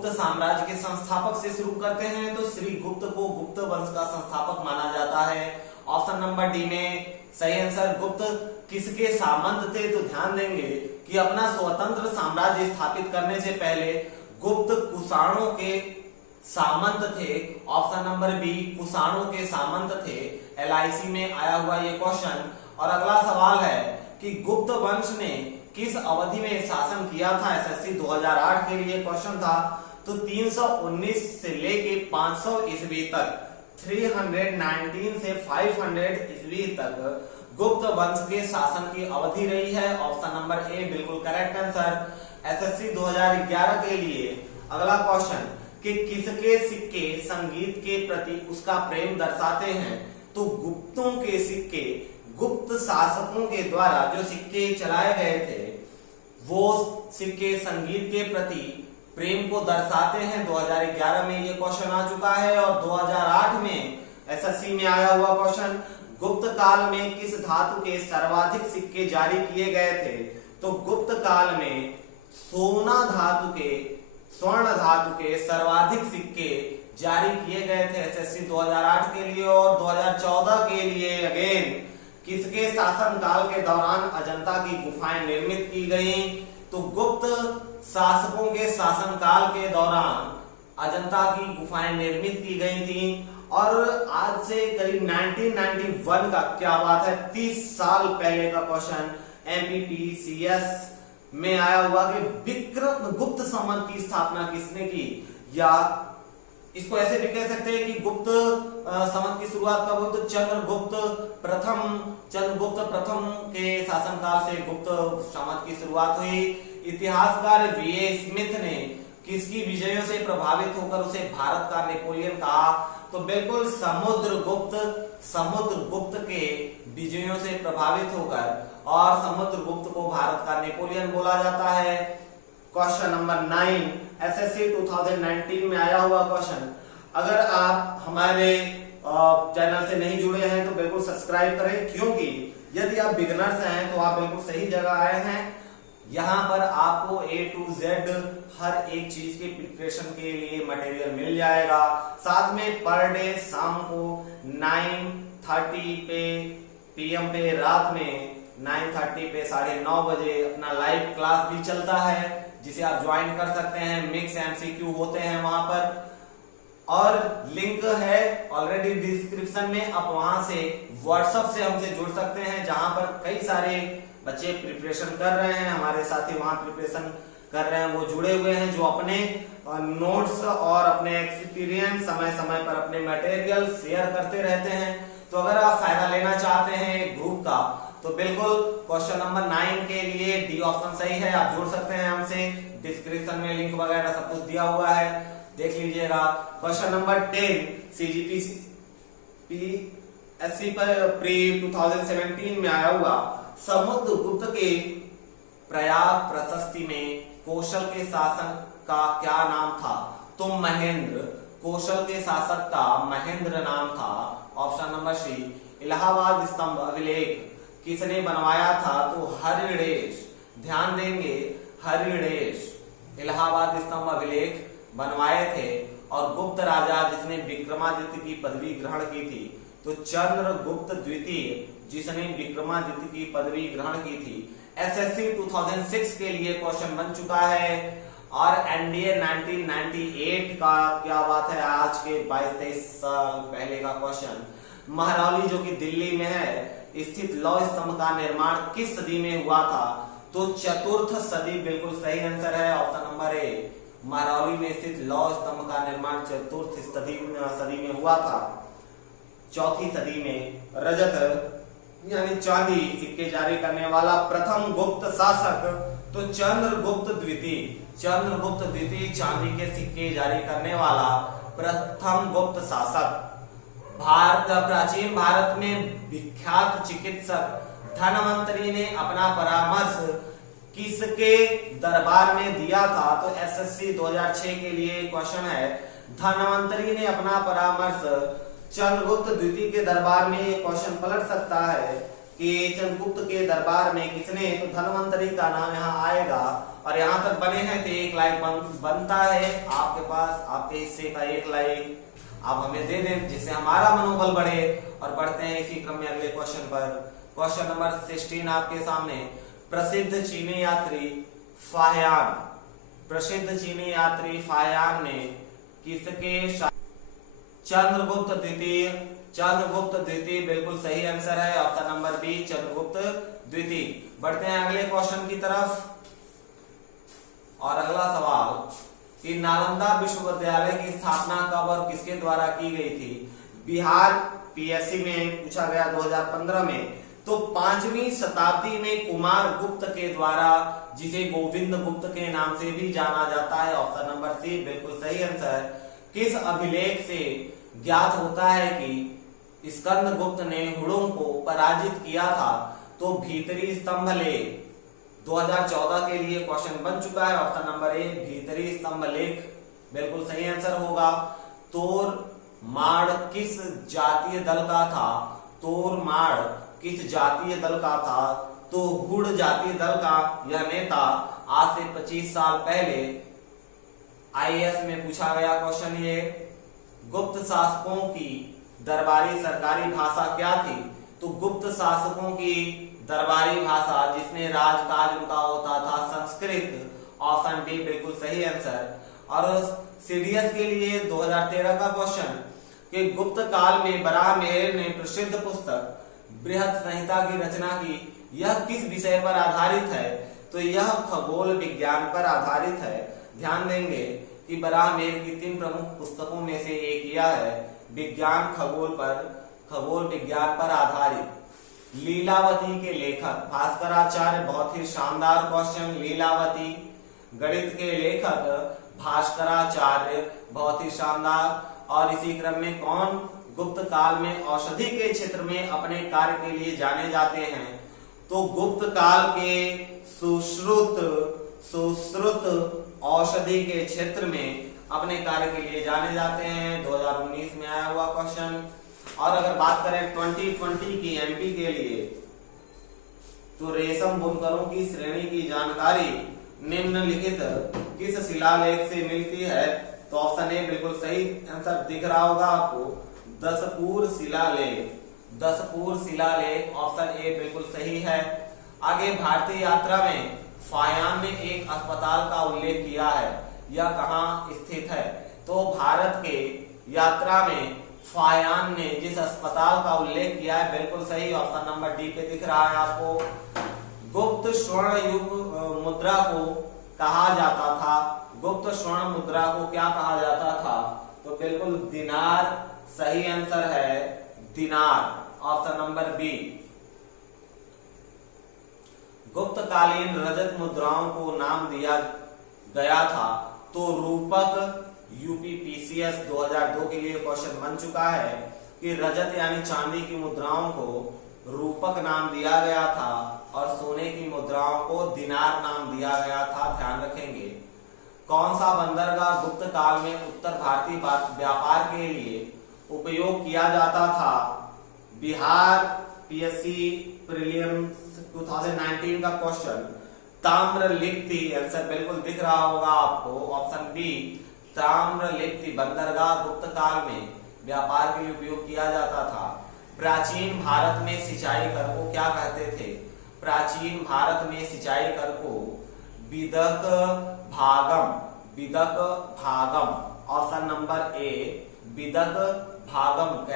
गुप्त साम्राज्य के संस्थापक से शुरू करते हैं तो श्री गुप्त को गुप्त वंश का संस्थापक माना जाता है। ऑप्शन नंबर डी में सही आंसर गुप्त किसके सामंत थे, तो ध्यान देंगे कि अपना स्वतंत्र साम्राज्य स्थापित करने से पहले गुप्त कुषाणों के सामंत थे। ऑप्शन नंबर बी कुषाणों के सामंत थे। LIC में आया हुआ ये क्वेश्चन। और अगला सवाल है कि गुप्त वंश ने किस अवधि में शासन किया था। SSC 2008 के लिए क्वेश्चन था। तो 319 से लेके 500 ईस्वी तक, 319 से 500 ईस्वी तक गुप्त वंश के शासन की अवधि रही है। ऑप्शन नंबर ए बिल्कुल करेक्ट आंसर। SSC 2011 के लिए अगला क्वेश्चन कि किसके सिक्के संगीत के प्रति उसका प्रेम दर्शाते हैं। तो गुप्तों के सिक्के गुप्त शासकों के द्वारा जो सिक्के चलाए गए थे वो सिक्के संगीत के प्रति प्रेम को दर्शाते हैं। 2011 में ये क्वेश्चन आ चुका है। और 2008 में SSC में आया हुआ क्वेश्चन गुप्त काल में किस धातु के सर्वाधिक सिक्के जारी किए गए थे। तो गुप्त काल में सोना धातु के, स्वर्ण धातु के सर्वाधिक सिक्के जारी किए गए थे SSC 2008 के लिए। और 2014 के लिए अगेन किसके शासनकाल के दौरान अजंता की गुफाएं निर्मित की गई। तो गुप्त शासकों के शासनकाल के दौरान अजंता की गुफाएं निर्मित की गई थी। और आज से करीब 1991 का, क्या बात है, 30 साल पहले का क्वेश्चन MPPCS में आया हुआ कि विक्रम गुप्त साम्राज्य की स्थापना किसने की। या इसको ऐसे भी कह सकते हैं कि गुप्त साम्राज्य की शुरुआत कब हुई। तो चंद्रगुप्त प्रथम के शासनकाल से गुप्त साम्राज्य की शुरुआत हुई। इतिहासकार VA स्मिथ ने किसकी विजयों से प्रभावित होकर उसे भारत का नेपोलियन कहा। तो बिल्कुल समुद्रगुप्त के विजयों से प्रभावित होकर और समुद्रगुप्त को भारत का नेपोलियन बोला जाता है। क्वेश्चन नंबर 9 SSC 2019 में आया हुआ क्वेश्चन। अगर आप हमारे चैनल से नहीं जुड़े हैं तो बिल्कुल सब्सक्राइब करें, क्योंकि यदि आप बिगिनर्स हैं तो आप बिल्कुल सही जगह आए हैं। यहाँ पर आपको A to Z हर एक चीज के प्रिपरेशन के लिए मटेरियल मिल जाएगा। साथ में पर डे शाम को 9:30 पे PM पे, रात में 9:30 पे 9:30 बजे अपना लाइव क्लास भी चलता है जिसे आप ज्वाइन कर सकते हैं। मिक्स MCQ होते हैं वहां पर और लिंक है ऑलरेडी डिस्क्रिप्शन में। आप वहां से WhatsApp से हमसे जुड़ सकते हैं जहां पर कई सारे बच्चे प्रिपरेशन कर रहे हैं। हमारे साथी वहां प्रिपरेशन कर रहे हैं, वो जुड़े हुए हैं जो अपने नोट्स और अपने एक्सपीरियंस समय समय पर अपने मटेरियल शेयर करते रहते हैं। तो अगर आप फायदा लेना चाहते हैं एक ग्रुप का तो बिल्कुल क्वेश्चन नंबर 9 के लिए डी ऑप्शन सही है। आप जुड़ सकते हैं हमसे, डिस्क्रिप्शन में लिंक वगैरह सब कुछ दिया हुआ है, देख लीजिएगा। क्वेश्चन नंबर 10 CGPSC पर प्री 2017 में आया हुआ समुद्रगुप्त के प्रयाग प्रशस्ति में कौशल के शासक का क्या नाम था। तो महेंद्र, कौशल के शासक का महेंद्र नाम था। Option number C. इलाहाबाद स्तंभ अभिलेख किसने बनवाया था। तो हरिणेश, ध्यान देंगे हरिणेश इलाहाबाद स्तंभ अभिलेख बनवाए थे। और गुप्त राजा जिसने विक्रमादित्य की पदवी ग्रहण की थी तो चंद्रगुप्त द्वितीय जिसने विक्रमादित्य की पदवी ग्रहण की थी। SSC 2006 के लिए क्वेश्चन बन चुका है। और NDA 1998 का, क्या बात है, आज के 22-23 साल पहले का क्वेश्चन। महरौली जो कि दिल्ली में है स्थित लौह स्तंभ का निर्माण किस सदी में हुआ था। तो चतुर्थ सदी बिल्कुल सही आंसर है। Option number A. महरौली में स्थित लौह स्तंभ का निर्माण चतुर्थ सदी में हुआ था। चौथी सदी में रजत यानी चांदी सिक्के जारी करने वाला प्रथम गुप्त शासक तो चंद्रगुप्त द्वितीय चांदी के सिक्के जारी करने वाला प्रथम गुप्त शासक। प्राचीन भारत में विख्यात चिकित्सक धनवंतरी ने अपना परामर्श किसके दरबार में दिया था। तो SSC 2006 के लिए क्वेश्चन है। धनवंतरी ने अपना परामर्श चंद्रगुप्त द्वितीय के दरबार में, ये क्वेश्चन पलट सकता है कि चंद्रगुप्त के दरबार में किसने। तो धनवंतरी का नाम यहाँ आएगा। और यहाँ तक बने हैं तो 1 लाइक बनता है आपके पास, आपके हिस्से का 1 लाइक आप हमें दे दें जिससे हमारा मनोबल बढ़े। और बढ़ते हैं इसी क्रम में अगले क्वेश्चन पर। क्वेश्चन नंबर 16 आपके सामने। प्रसिद्ध चीनी यात्री फाहियान, प्रसिद्ध चीनी यात्री फाहियान ने किसके चंद्रगुप्त द्वितीय, चंद्रगुप्त द्वितीय बिल्कुल सही आंसर है, ऑप्शन नंबर बी चंद्रगुप्त द्वितीय। बढ़ते हैं अगले क्वेश्चन की तरफ। और अगला सवाल कि नालंदा विश्वविद्यालय की स्थापना कब और किसके द्वारा की गई थी? बिहार पीएससी में पूछा गया 2015 में। तो 5वीं शताब्दी में कुमार गुप्त के द्वारा, जिसे गोविंद गुप्त के नाम से भी जाना जाता है, ऑप्शन नंबर सी बिल्कुल सही आंसर। किस अभिलेख से ज्ञात होता है कि स्कंद गुप्त ने हुड़ों को पराजित किया था? तो भीतरी स्तंभ लेख 2014 के लिए क्वेश्चन बन चुका है, ऑप्शन नंबर ए भीतरी स्तंभ लेख बिल्कुल सही आंसर होगा। तोर माड़ किस जातीय दल का था? तोर माड़ किस जातीय दल का था? तो हुड़ जातीय दल का यह नेता आज से 25 साल पहले आईएएस में पूछा गया क्वेश्चन ये। गुप्त शासकों की दरबारी सरकारी भाषा क्या थी? तो गुप्त शासकों की दरबारी भाषा जिसमें राजकाज उनका होता था संस्कृत, ऑप्शन डी बिल्कुल सही आंसर। और सीडीएस के लिए 2013 का क्वेश्चन कि गुप्त काल में बराहमिहिर ने प्रसिद्ध पुस्तक बृहत संहिता की रचना की, यह किस विषय पर आधारित है? तो यह खगोल विज्ञान पर आधारित है। ध्यान देंगे कि बराहमिहिर की 3 प्रमुख पुस्तकों में से एक यह है, विज्ञान खगोल विज्ञान पर आधारित। लीलावती के लेखक भास्कराचार्य, बहुत ही शानदार क्वेश्चन। लीलावती। गणित के लेखक भास्कराचार्य, बहुत ही शानदार। और इसी क्रम में कौन गुप्त काल में औषधि के क्षेत्र में अपने कार्य के लिए जाने जाते हैं? तो गुप्त काल के सुश्रुत औषधि के क्षेत्र में अपने कार्य के लिए जाने जाते हैं, 2019 में आया हुआ क्वेश्चन। और अगर बात करें 2020 की एमपी के लिए, तो रेशम बुनकरों की श्रेणी की जानकारी निम्नलिखित किस शिलालेख से मिलती है? तो ऑप्शन ए बिल्कुल सही आंसर दिख रहा होगा आपको, दसपुर शिलालेख। दसपुर शिलालेख ऑप्शन ए बिल्कुल सही है। आगे भारतीय यात्रा में फाहियान ने एक अस्पताल का उल्लेख किया है, यह कहाँ स्थित है? तो भारत के यात्रा में फाहियान ने जिस अस्पताल का उल्लेख किया है बिल्कुल सही, ऑप्शन नंबर डी पे दिख रहा है आपको। गुप्त स्वर्ण युग मुद्रा को कहा जाता था? गुप्त स्वर्ण मुद्रा को क्या कहा जाता था? तो बिल्कुल दिनार सही आंसर है, दिनार, ऑप्शन नंबर बी। गुप्तकालीन रजत मुद्राओं को नाम दिया गया था? तो रूपक। यूपीपीसीएस 2002 के लिए क्वेश्चन बन चुका है कि रजत यानी चांदी की मुद्राओं को रूपक नाम दिया गया था और सोने की मुद्राओं को दिनार नाम दिया गया था, ध्यान रखेंगे। कौन सा बंदरगाह गुप्त काल में उत्तर भारतीय व्यापार के लिए उपयोग किया जाता था? बिहार पीएससी प्रीलिम्स 2019 का क्वेश्चन। ताम्रलिप्ति आंसर बिल्कुल दिख रहा होगा आपको, ऑप्शन बी ताम्रलिप्ति बंदरगाह गुप्त काल में व्यापार के लिए उपयोग किया जाता था। प्राचीन भारत में सिंचाई कर को क्या कहते थे? प्राचीन भारत में सिंचाई कर को विदक भागम, विदक भागम, ऑप्शन नंबर ए विदक भागम कहते